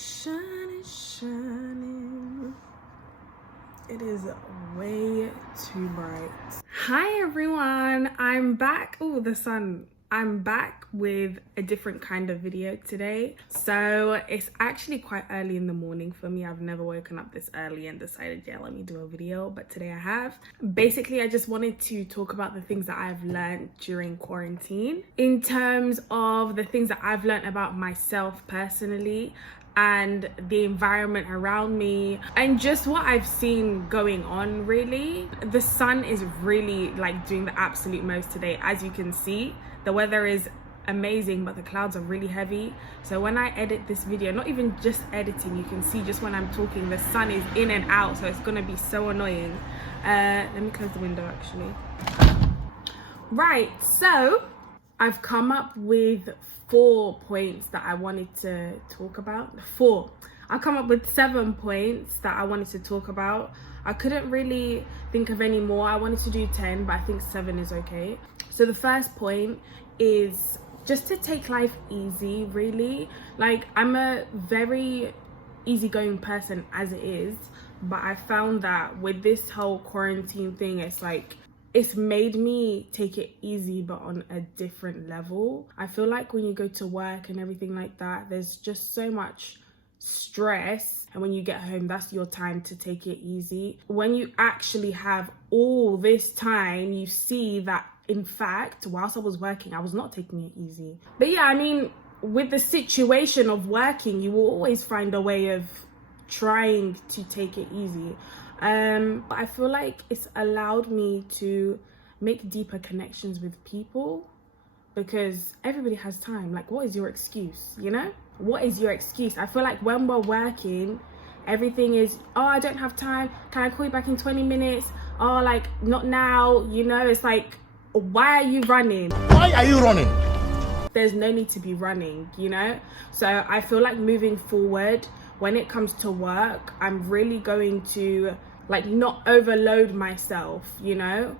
Shining, shining. It is way too bright. Hi everyone, I'm back. Oh, the sun. I'm back with a different kind of video today. So it's actually quite early in the morning for me. I've never woken up this early and decided, yeah, let me do a video, but today I have. Basically, I just wanted to talk about the things that I've learned during quarantine in terms of the things that I've learned about myself personally and the environment around me and just what I've seen going on. Really, the sun is really like doing the absolute most today. As you can see, the weather is amazing, but the clouds are really heavy. So when I edit this video, not even just editing, you can see just when I'm talking, the sun is in and out, so it's gonna be so annoying. Let me close the window actually. Right, so I've come up with 4 points that I wanted to talk about. I'll come up with 7 points that I wanted to talk about. I couldn't really think of any more. I wanted to do 10, but I think 7 is okay. So the first point is just to take life easy, really. Like, I'm a very easygoing person as it is, but I found that with this whole quarantine thing, it's made me take it easy, but on a different level. I feel like when you go to work and everything like that, there's just so much stress, and when you get home, that's your time to take it easy. When you actually have all this time, you see that in fact, whilst I was working, I was not taking it easy. But yeah, I mean, with the situation of working, you will always find a way of trying to take it easy. But I feel like it's allowed me to make deeper connections with people, because everybody has time. Like, what is your excuse, you know? What is your excuse? I feel like when we're working, everything is, oh, I don't have time. Can I call you back in 20 minutes? Oh, like, not now, you know? It's like, why are you running? Why are you running? There's no need to be running, you know? So I feel like moving forward, when it comes to work, I'm really going to like not overload myself, you know?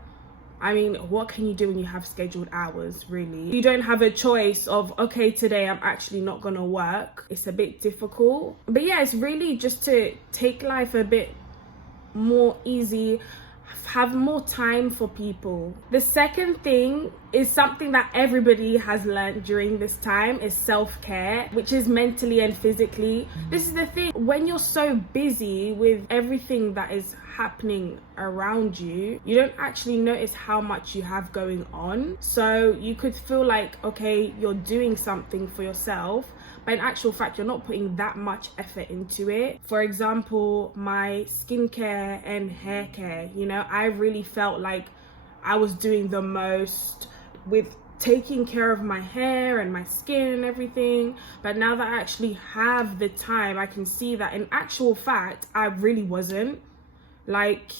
I mean, what can you do when you have scheduled hours, really? You don't have a choice of, okay, today I'm actually not gonna work. It's a bit difficult. But yeah, it's really just to take life a bit more easy, have more time for people. The second thing is something that everybody has learned during this time, is self-care, which is mentally and physically. This is the thing, when you're so busy with everything that is happening around you, you don't actually notice how much you have going on. So you could feel like, okay, you're doing something for yourself, but in actual fact, you're not putting that much effort into it. For example, my skincare and hair care, you know, I really felt like I was doing the most with taking care of my hair and my skin and everything. But now that I actually have the time, I can see that in actual fact, I really wasn't. Like,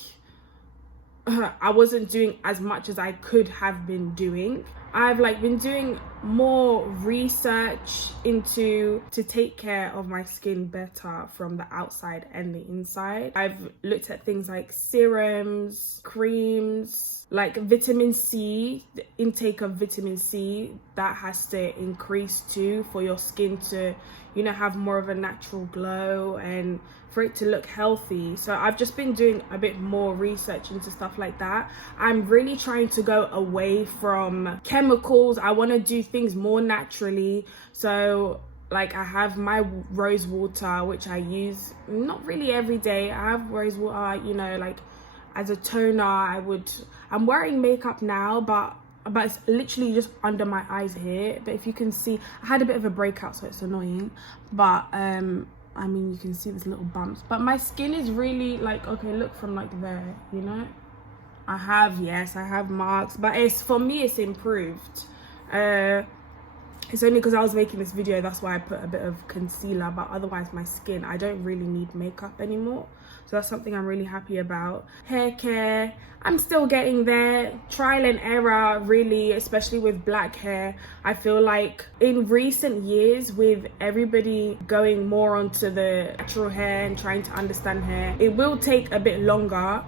I wasn't doing as much as I could have been doing. I've been doing more research into to take care of my skin better from the outside and the inside. I've looked at things like serums, creams, like vitamin C, the intake of vitamin C, that has to increase too for your skin to, you know, have more of a natural glow and for it to look healthy. So I've just been doing a bit more research into stuff like that. I'm really trying to go away from chemicals. I want to do things more naturally. So like, I have my rose water, which I use not really every day. I have rose water, you know, like as a toner. I'm wearing makeup now, but it's literally just under my eyes here. But if you can see, I had a bit of a breakout, so it's annoying. But I mean, you can see there's little bumps, but my skin is really like, okay, look from like there, you know? I have marks, but for me, it's improved. It's only because I was making this video, that's why I put a bit of concealer, but otherwise my skin, I don't really need makeup anymore. So that's something I'm really happy about. Hair care, I'm still getting there. Trial and error, really, especially with black hair. I feel like in recent years, with everybody going more onto the natural hair and trying to understand hair, it will take a bit longer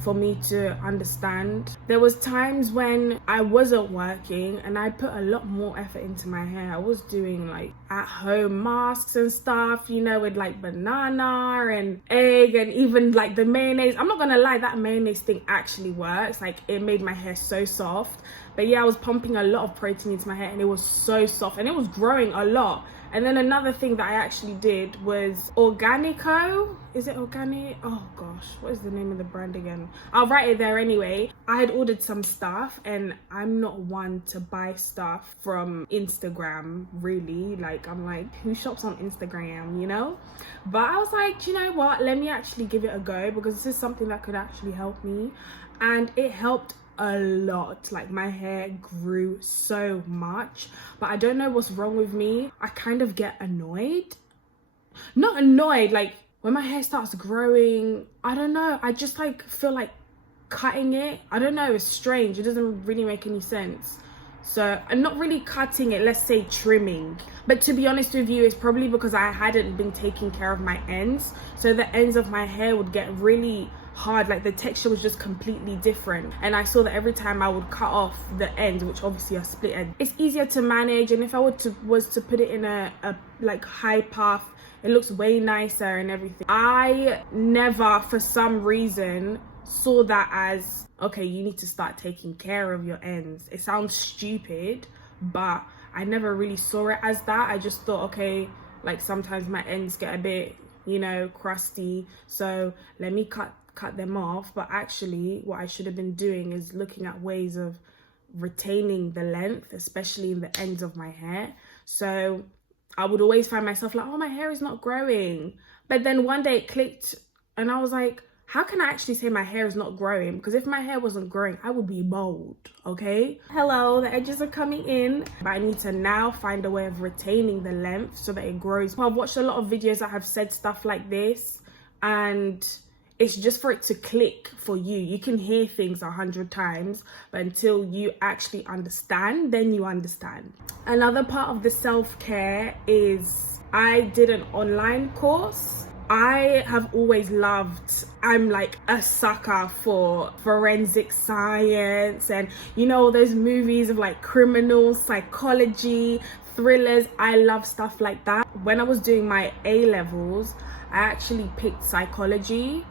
for me to understand. There was times when I wasn't working and I put a lot more effort into my hair. I was doing like at home masks and stuff, you know, with like banana and egg and even like the mayonnaise. I'm not gonna lie, that mayonnaise thing actually works. Like, it made my hair so soft. But yeah, I was pumping a lot of protein into my hair and it was so soft and it was growing a lot. And then another thing that I actually did was Organico. Is it organic? Oh gosh, what is the name of the brand again? I'll write it there anyway. I had ordered some stuff and I'm not one to buy stuff from Instagram, really. Like, I'm like, who shops on Instagram, you know? But I was like, do you know what? Let me actually give it a go, because this is something that could actually help me. And it helped a lot. Like, my hair grew so much, but I don't know what's wrong with me. I kind of get annoyed. Not annoyed, like when my hair starts growing, I don't know, I just like feel like cutting it. I don't know, it's strange. It doesn't really make any sense. So I'm not really cutting it, let's say trimming. But to be honest with you, it's probably because I hadn't been taking care of my ends. So the ends of my hair would get really hard, like the texture was just completely different. And I saw that every time I would cut off the ends, which obviously are split ends, it's easier to manage. And if I was to put it in a like high puff, it looks way nicer and everything. I never, for some reason, saw that as, okay, you need to start taking care of your ends. It sounds stupid, but I never really saw it as that. I just thought, okay, like sometimes my ends get a bit, you know, crusty, so let me cut them off. But actually what I should have been doing is looking at ways of retaining the length, especially in the ends of my hair. So I would always find myself like, oh, my hair is not growing. But then one day it clicked and I was like, how can I actually say my hair is not growing? Because if my hair wasn't growing, I would be bald, okay? Hello, the edges are coming in. But I need to now find a way of retaining the length so that it grows. I've watched a lot of videos that have said stuff like this, and it's just for it to click for you. You can hear things 100 times, but until you actually understand, then you understand. Another part of the self-care is I did an online course. I have always loved, I'm like a sucker for forensic science and, you know, those movies of like criminal psychology, thrillers. I love stuff like that. When I was doing my A-levels, I actually picked psychology,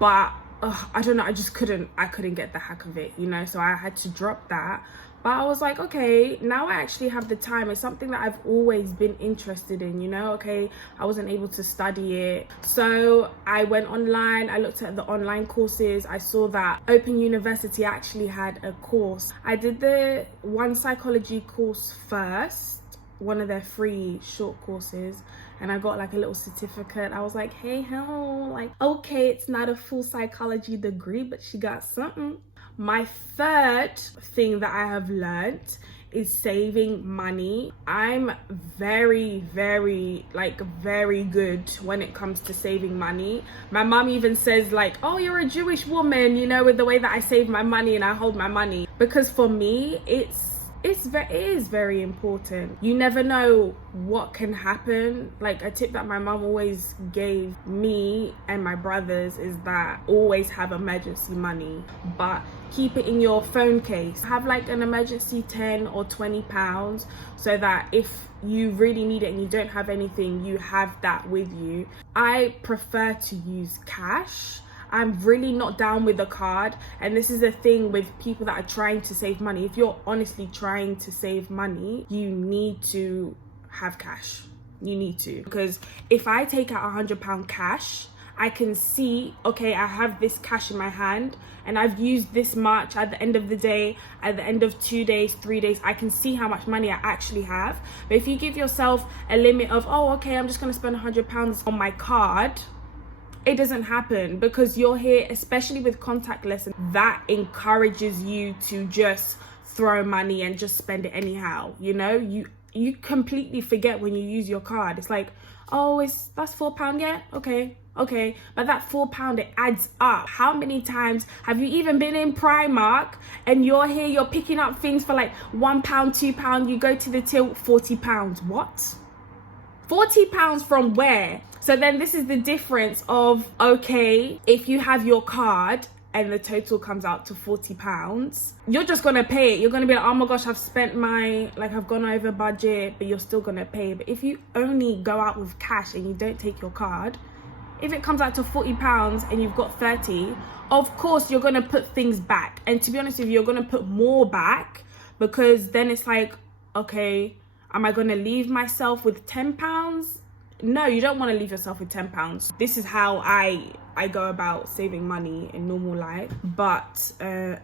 but I don't know, I couldn't get the hack of it, you know, so I had to drop that. But I was like, okay, now I actually have the time. It's something that I've always been interested in, you know. Okay, I wasn't able to study it, so I went online. I looked at the online courses. I saw that Open University actually had a course. I did the One Psychology course first, one of their free short courses, and I got like a little certificate. I was like, hey, hell, like, okay, it's not a full psychology degree, but she got something. My third thing that I have learned is saving money. I'm very good when it comes to saving money. My mom even says like, oh, you're a Jewish woman, you know, with the way that I save my money and I hold my money. Because for me, it is very important. You never know what can happen. Like, a tip that my mom always gave me and my brothers is that always have emergency money, but keep it in your phone case. Have like an emergency 10 or 20 pounds so that if you really need it and you don't have anything, you have that with you. I prefer to use cash. I'm really not down with the card, and this is the thing with people that are trying to save money. If you're honestly trying to save money, you need to have cash. You need to, because if I take out £100 cash, I can see, okay, I have this cash in my hand and I've used this much at the end of the day, at the end of 2 days, 3 days. I can see how much money I actually have. But if you give yourself a limit of, oh, okay, I'm just going to spend £100 on my card, it doesn't happen, because you're here, especially with contactless, that encourages you to just throw money and just spend it anyhow. You know, you completely forget when you use your card. It's like, oh, that's £4, yeah, okay, but that £4, it adds up. How many times have you even been in Primark and you're here, you're picking up things for like £1, £2, you go to the till, £40. What? £40 from where? So then this is the difference of, okay, if you have your card and the total comes out to £40, you're just gonna pay it. You're gonna be like, oh my gosh, I've gone over budget, but you're still gonna pay. But if you only go out with cash and you don't take your card, if it comes out to £40 and you've got 30, of course you're gonna put things back. And to be honest with you, you're gonna put more back, because then it's like, okay, am I gonna leave myself with £10? No, you don't want to leave yourself with £10. This is how I go about saving money in normal life. But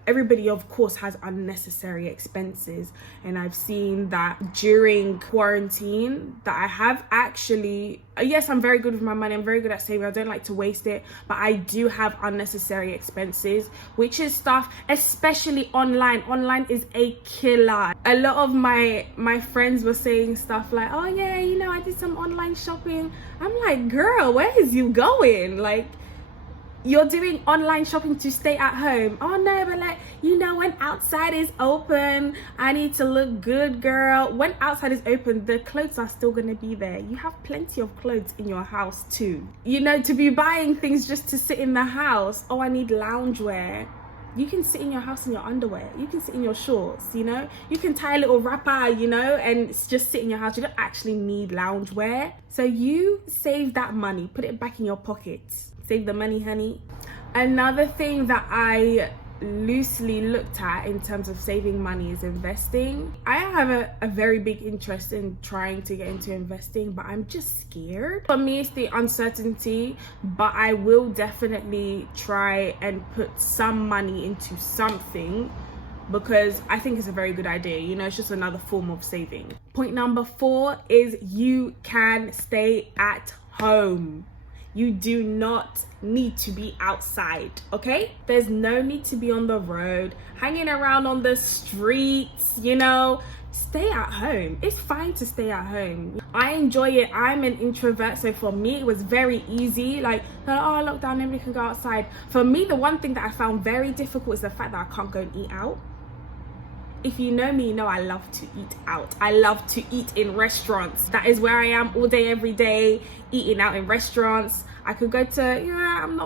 everybody, of course, has unnecessary expenses. And I've seen that during quarantine that I have actually, yes, I'm very good with my money. I'm very good at saving. I don't like to waste it. But I do have unnecessary expenses, which is stuff, especially online. Online is a killer. A lot of my friends were saying stuff like, oh yeah, you know, I did some online shopping. I'm like, girl, where is you going? Like, you're doing online shopping to stay at home. Oh no, but like, you know, when outside is open, I need to look good, girl. When outside is open, the clothes are still gonna be there. You have plenty of clothes in your house too. You know, to be buying things just to sit in the house. Oh, I need loungewear. You can sit in your house in your underwear. You can sit in your shorts, you know. You can tie a little wrapper, you know, and just sit in your house. You don't actually need loungewear. So you save that money, put it back in your pockets. Save the money, honey. Another thing that I loosely looked at in terms of saving money is investing. I have a very big interest in trying to get into investing, but I'm just scared. For me, it's the uncertainty, but I will definitely try and put some money into something, because I think it's a very good idea. You know, it's just another form of saving. Point number 4 is you can stay at home. You do not need to be outside, okay? There's no need to be on the road, hanging around on the streets, you know? Stay at home. It's fine to stay at home. I enjoy it. I'm an introvert, so for me, it was very easy. Like, oh, lockdown, nobody can go outside. For me, the one thing that I found very difficult is the fact that I can't go and eat out. If you know me, you know I love to eat out. I love to eat in restaurants. That is where I am all day, every day, eating out in restaurants. I could go to,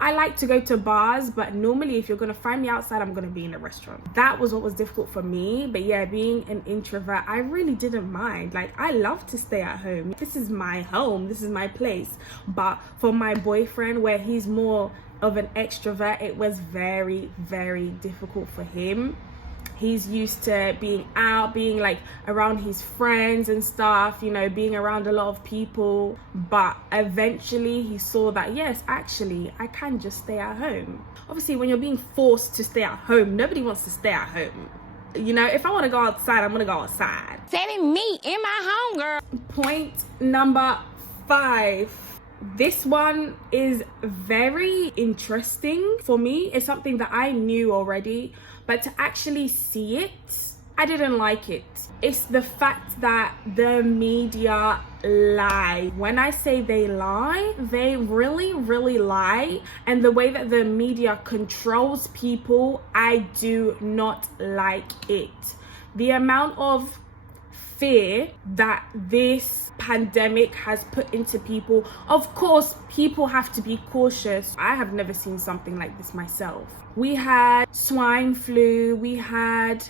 I like to go to bars, but normally if you're gonna find me outside, I'm gonna be in a restaurant. That was what was difficult for me. But yeah, being an introvert, I really didn't mind. Like, I love to stay at home. This is my home, this is my place. But for my boyfriend, where he's more of an extrovert, it was very, very difficult for him. He's used to being out, being like around his friends and stuff, you know, being around a lot of people. But eventually he saw that, yes, actually, I can just stay at home. Obviously, when you're being forced to stay at home, nobody wants to stay at home. You know, if I want to go outside, I'm going to go outside. Saving me in my home, girl. Point number 5. This one is very interesting for me. It's something that I knew already, but to actually see it, I didn't like it. It's the fact that the media lie. When I say they lie, they really, really lie. And the way that the media controls people, I do not like it. The amount of fear that this pandemic has put into people, of course, people have to be cautious. I have never seen something like this myself. We had swine flu, we had,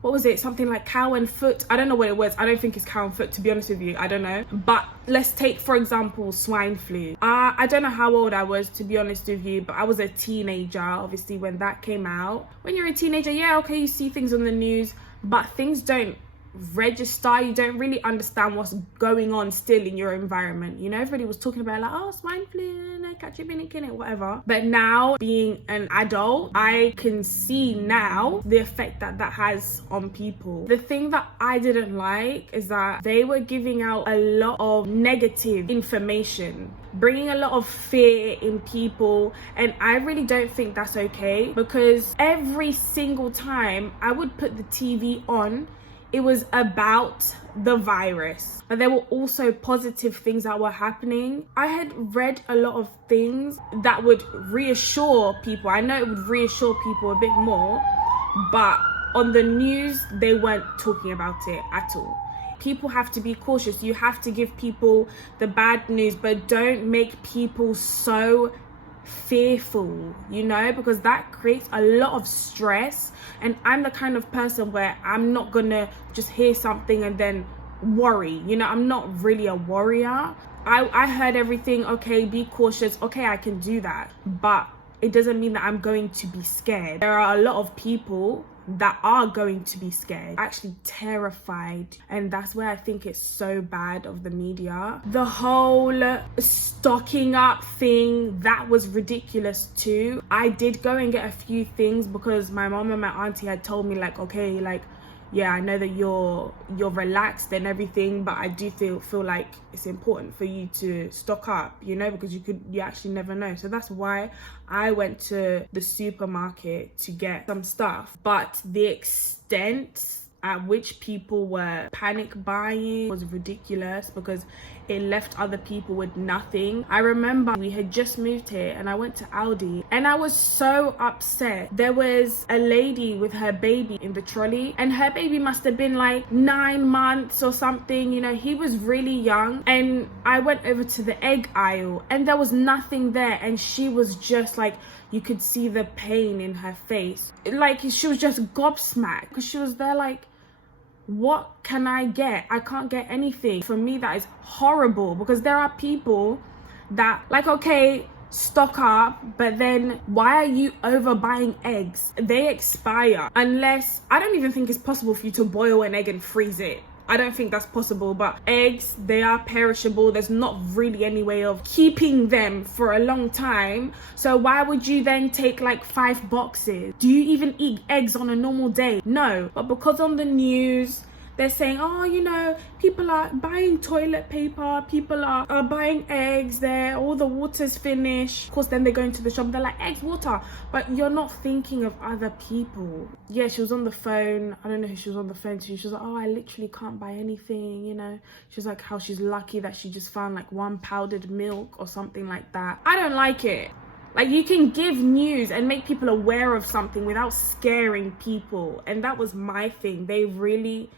what was it, something like cow and foot. I don't know what it was. I don't think it's cow and foot, to be honest with you. I don't know. But let's take, for example, swine flu. I don't know how old I was, to be honest with you, but I was a teenager, obviously, when that came out. When you're a teenager, yeah, okay, you see things on the news, but things don't register. You don't really understand what's going on still in your environment. You know, everybody was talking about like, oh, swine flu, no, catch it, kill it, whatever. But now, being an adult, I can see now the effect that that has on people. The thing that I didn't like is that they were giving out a lot of negative information, bringing a lot of fear in people, and I really don't think that's okay, because every single time I would put the TV on, it was about the virus, but there were also positive things that were happening. I had read a lot of things that would reassure people. I know it would reassure people a bit more, but on the news, they weren't talking about it at all. People have to be cautious. You have to give people the bad news, but don't make people so fearful, you know, because that creates a lot of stress. And I'm the kind of person where I'm not gonna just hear something and then worry, you know. I'm not really a worrier. I heard everything, okay, be cautious, okay, I can do that, but it doesn't mean that I'm going to be scared. There are a lot of people that are going to be scared, actually terrified, and that's where I think it's so bad of the media. The whole stocking up thing, that was ridiculous too. I did go and get a few things because my mom and my auntie had told me, like, okay, like, yeah, I know that you're relaxed and everything, but I do feel like it's important for you to stock up, you know, because you actually never know. So that's why I went to the supermarket to get some stuff. But the extent at which people were panic buying was ridiculous, because it left other people with nothing. I remember we had just moved here and I went to Aldi and I was so upset. There was a lady with her baby in the trolley, and her baby must have been like 9 months or something, you know, he was really young. And I went over to the egg aisle and there was nothing there, and she was just like, you could see the pain in her face, like she was just gobsmacked, because she was there like, what can I get? I can't get anything. For me, that is horrible, because there are people that, like, okay, stock up, but then why are you overbuying eggs? They expire. Unless, I don't even think it's possible for you to boil an egg and freeze it. I don't think that's possible. But eggs, they are perishable. There's not really any way of keeping them for a long time. So why would you then take like 5 boxes? Do you even eat eggs on a normal day? No. But because on the news they're saying, oh, you know, people are buying toilet paper, people are buying eggs, there, all the water's finished. Of course, then they go into the shop, they're like, eggs, water. But you're not thinking of other people. Yeah, she was on the phone. I don't know who she was on the phone to. She was like, oh, I literally can't buy anything, you know. She was like, how she's lucky that she just found like 1 powdered milk or something like that. I don't like it. Like, you can give news and make people aware of something without scaring people. And that was my thing. They really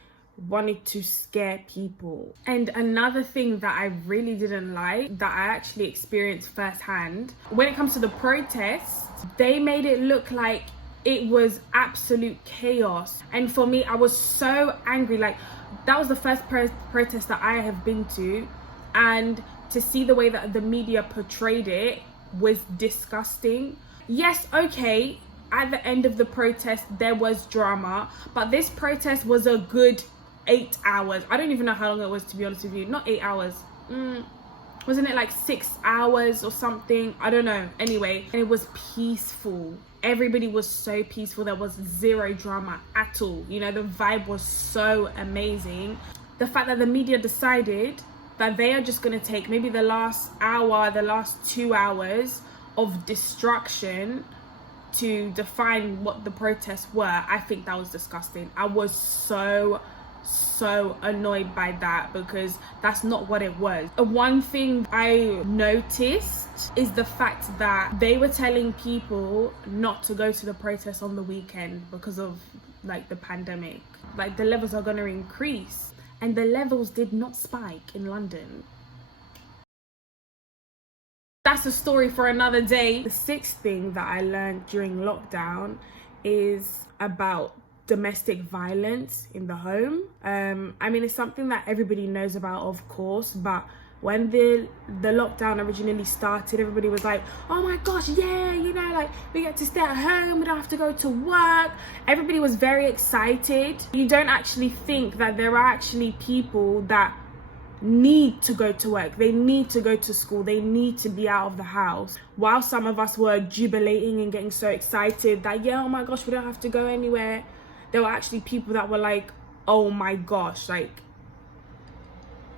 wanted to scare people. And another thing that I really didn't like, that I actually experienced firsthand, when it comes to the protests, they made it look like it was absolute chaos. And for me, I was so angry. Like, that was the first protest that I have been to, and to see the way that the media portrayed it was disgusting. Yes, okay, at the end of the protest there was drama, but this protest was a good 8 hours. I don't even know how long it was, to be honest with you. Not 8 hours. Wasn't it like 6 hours or something? I don't know. Anyway, and it was peaceful. Everybody was so peaceful. There was zero drama at all. You know, the vibe was so amazing. The fact that the media decided that they are just going to take maybe the last hour, the last 2 hours of destruction to define what the protests were, I think that was disgusting. I was so annoyed by that, because that's not what it was. One thing I noticed is the fact that they were telling people not to go to the protest on the weekend because of like the pandemic. Like, the levels are going to increase, and the levels did not spike in London. That's a story for another day. The 6th thing that I learned during lockdown is about domestic violence in the home. I mean, it's something that everybody knows about, of course, but when the lockdown originally started, everybody was like, oh my gosh, yeah, you know, like, we get to stay at home, we don't have to go to work. Everybody was very excited. You don't actually think that there are actually people that need to go to work, they need to go to school, they need to be out of the house. While some of us were jubilating and getting so excited that, yeah, oh my gosh, we don't have to go anywhere, there were actually people that were like, oh my gosh, like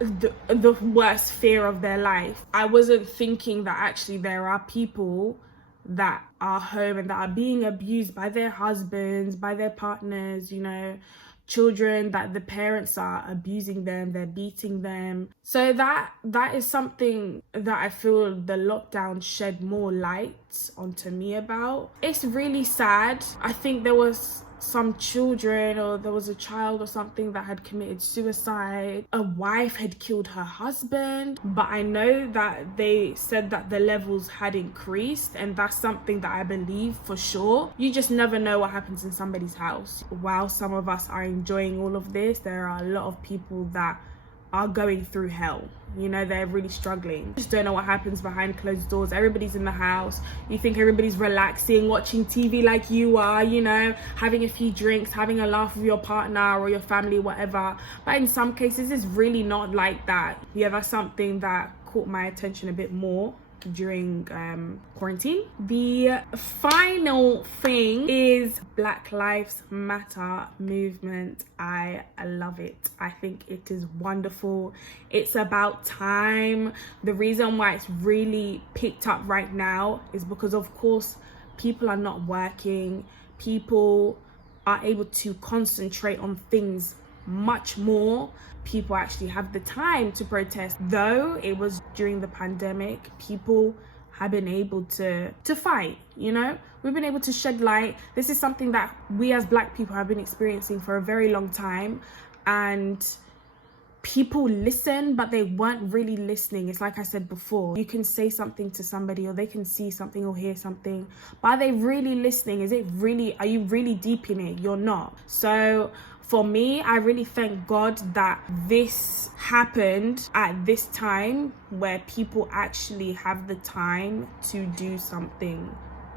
the worst fear of their life. I wasn't thinking that actually there are people that are home and that are being abused by their husbands, by their partners, you know, children that the parents are abusing them, they're beating them. So that is something that I feel the lockdown shed more light onto me about. It's really sad. I think there was some children, or there was a child or something that had committed suicide. A wife had killed her husband, but I know that they said that the levels had increased, and that's something that I believe for sure. You just never know what happens in somebody's house. While some of us are enjoying all of this, there are a lot of people that are going through hell. You know, they're really struggling. Just don't know what happens behind closed doors. Everybody's in the house. You think everybody's relaxing, watching TV like you are, you know, having a few drinks, having a laugh with your partner or your family, whatever. But in some cases, it's really not like that. Yeah, that's something that caught my attention a bit more during quarantine. The final thing is Black Lives Matter movement. I love it. I think it is wonderful. It's about time. The reason why it's really picked up right now is because, of course, people are not working. People are able to concentrate on things much more. People actually have the time to protest. Though it was during the pandemic, people have been able to fight, you know? We've been able to shed light. This is something that we as Black people have been experiencing for a very long time, and people listen, but they weren't really listening. It's like I said before, you can say something to somebody, or they can see something or hear something, but are they really listening? Are you really deep in it? You're not. So for me, I really thank God that this happened at this time where people actually have the time to do something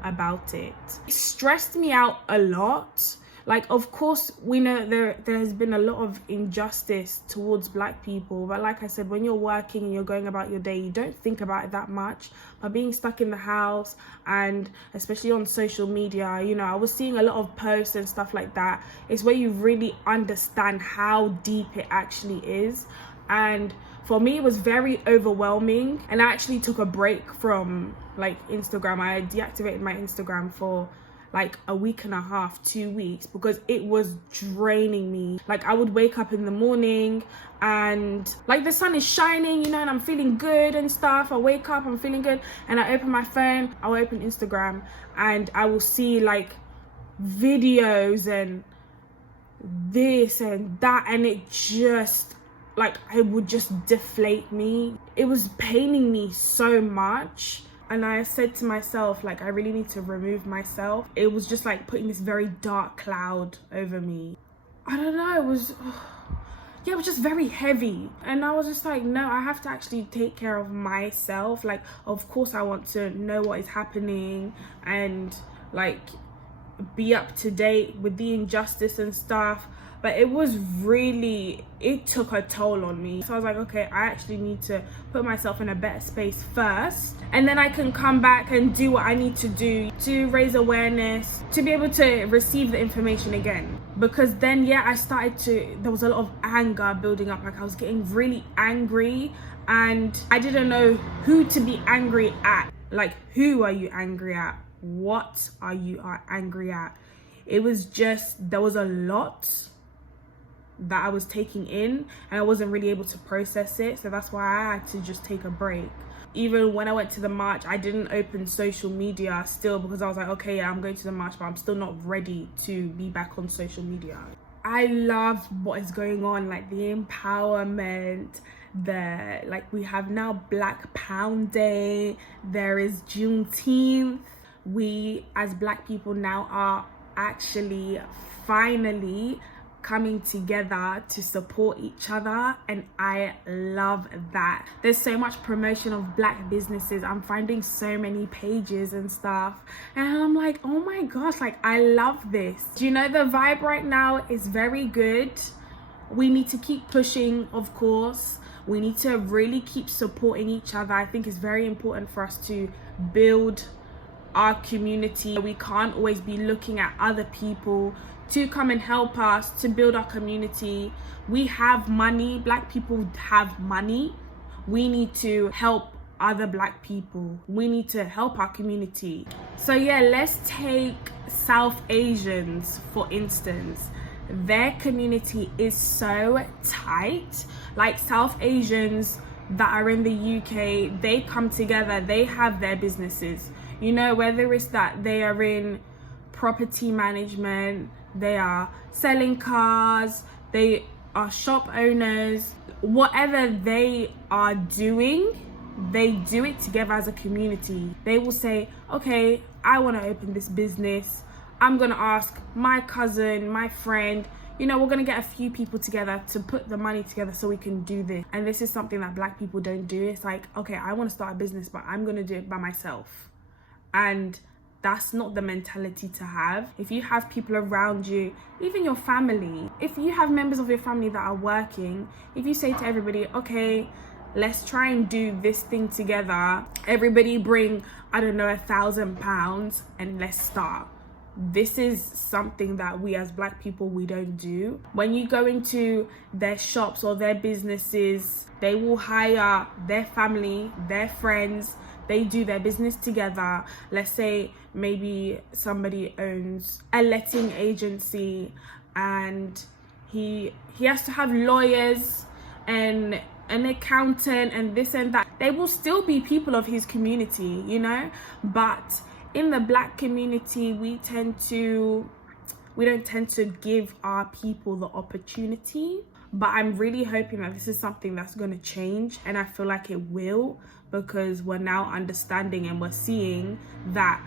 about it. It stressed me out a lot. Like, of course, we know there has been a lot of injustice towards Black people. But like I said, when you're working and you're going about your day, you don't think about it that much. But being stuck in the house, and especially on social media, you know, I was seeing a lot of posts and stuff like that. It's where you really understand how deep it actually is. And for me, it was very overwhelming. And I actually took a break from like Instagram. I deactivated my Instagram for like a week and a half, 2 weeks, because it was draining me. Like, I would wake up in the morning and like the sun is shining, you know, and I'm feeling good and stuff. I wake up, I'm feeling good, and I open my phone, I'll open Instagram, and I will see like videos and this and that, and it just like, it would just deflate me. It was paining me so much. And I said to myself, like, I really need to remove myself. It was just like putting this very dark cloud over me. I don't know, it was just very heavy. And I was just like, no, I have to actually take care of myself. Like, of course I want to know what is happening and like be up to date with the injustice and stuff. But it took a toll on me. So I was like, okay, I actually need to put myself in a better space first, and then I can come back and do what I need to do to raise awareness, to be able to receive the information again. Because then, there was a lot of anger building up. Like, I was getting really angry, and I didn't know who to be angry at. Like, who are you angry at? What are you angry at? It was just, there was a lot that I was taking in, and I wasn't really able to process it. So that's why I had to just take a break. Even when I went to the march, I didn't open social media still, because I was like, okay, yeah, I'm going to the march, but I'm still not ready to be back on social media. I love what is going on, like the empowerment, we have now Black Pound Day, there is Juneteenth. We as Black people now are actually finally coming together to support each other, and I love that. There's so much promotion of Black businesses. I'm finding so many pages and stuff, and I'm like, oh my gosh, like, I love this. Do you know, the vibe right now is very good. We need to keep pushing, of course. We need to really keep supporting each other. I think it's very important for us to build our community. We can't always be looking at other people to come and help us to build our community. We have money. Black people have money. We need to help other Black people. We need to help our community. So yeah, let's take South Asians for instance. Their community is so tight. Like, South Asians that are in the UK, they come together, they have their businesses, you know, whether it's that they are in property management, they are selling cars, they are shop owners. Whatever they are doing, they do it together as a community. They will say, okay, I want to open this business. I'm going to ask my cousin, my friend, we're going to get a few people together to put the money together so we can do this. And this is something that Black people don't do. It's like, okay, I want to start a business, but I'm going to do it by myself. And that's not the mentality to have. If you have people around you, even your family, if you have members of your family that are working, if you say to everybody, okay, let's try and do this thing together. Everybody bring, £1,000 and let's start. This is something that we as Black people, we don't do. When you go into their shops or their businesses, they will hire their family, their friends. They do their business together. Let's say maybe somebody owns a letting agency and he has to have lawyers and an accountant and this and that. They will still be people of his community, but in the Black community, we don't tend to give our people the opportunity. But I'm really hoping that this is something that's going to change, and I feel like it will, because we're now understanding and we're seeing that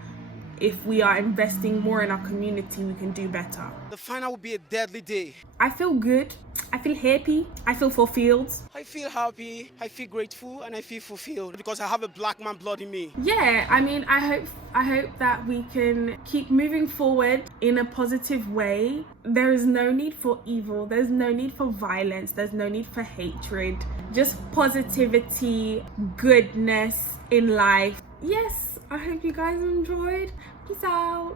if we are investing more in our community, we can do better. The final will be a deadly day. I feel good. I feel happy. I feel fulfilled. I feel happy, I feel grateful, and I feel fulfilled because I have a Black man blood in me. Yeah, I hope that we can keep moving forward in a positive way. There is no need for evil. There's no need for violence. There's no need for hatred. Just positivity, goodness in life. Yes, I hope you guys enjoyed. Peace out.